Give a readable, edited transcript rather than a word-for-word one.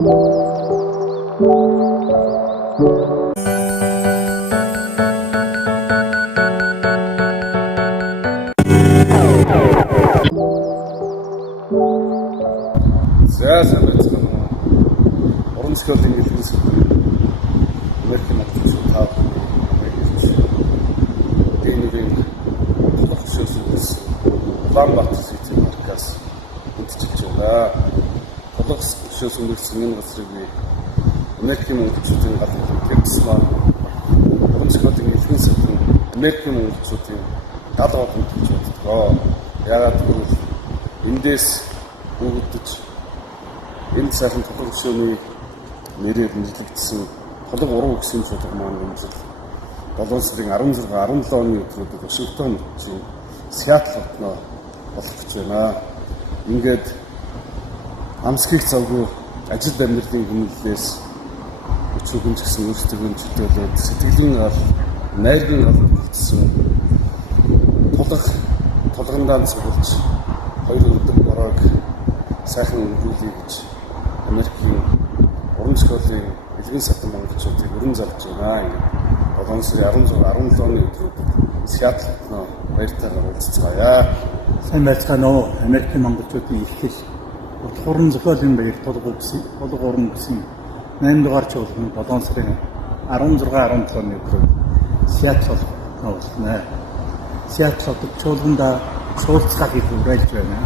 За сайн байна. Орон зохиолын хэлбэрээс Америкийн монголчууд тав Америкийн тогтвортой Улаанбаатар сэдвийн маркаас мэдчилж байна. Толгос хөшөөс өнгөрсөн энэ газрыг Америкийн монголчуудын галын Texas маань орон зохиолын хэлбэрээс Америкийн монголчуудын гал голомт гэж боддог. Яагаад гэвэл эндээс бүгдж энэ сайхан толгой хөшөөний нэрээр нэрлэгдсэн толгой уруу гэсэн чуулга маань өмсөл 7 сарын 16, 17 оны өдрүүдэд Вашингтон хотын Сиэтл хотноо болох гэж байна. Ингээд амсгийг завгүй ажил амьдралын хүнлэлээс өчигөн ч гэсэн өөрсдөө чөлөөлөд сэтгэлийн гал, найргийн гал бүтсэн тулгандаа цуглаж хоёр өдөр бороо сайхан өнгөрүүлье гэж Америкийн орон зохиолын элгийн сатан монголчуудыг өрн залж байна. 7 сарын 16, 17 оны өдрүүдэд Сиэтл хотноо баяртайгаар уулзцгаая. Сайн байцгаана уу? Америкийн монголчуудын эрхэл уран зохиолын баяр толгой уран гэсэн 8 дугаар чуулганд 7 сарын 16, 17 оны өдрөд Сиэтл хотноо уулзна. Сиэтл хотод чуулганда суулцгаахыг уриалж байна.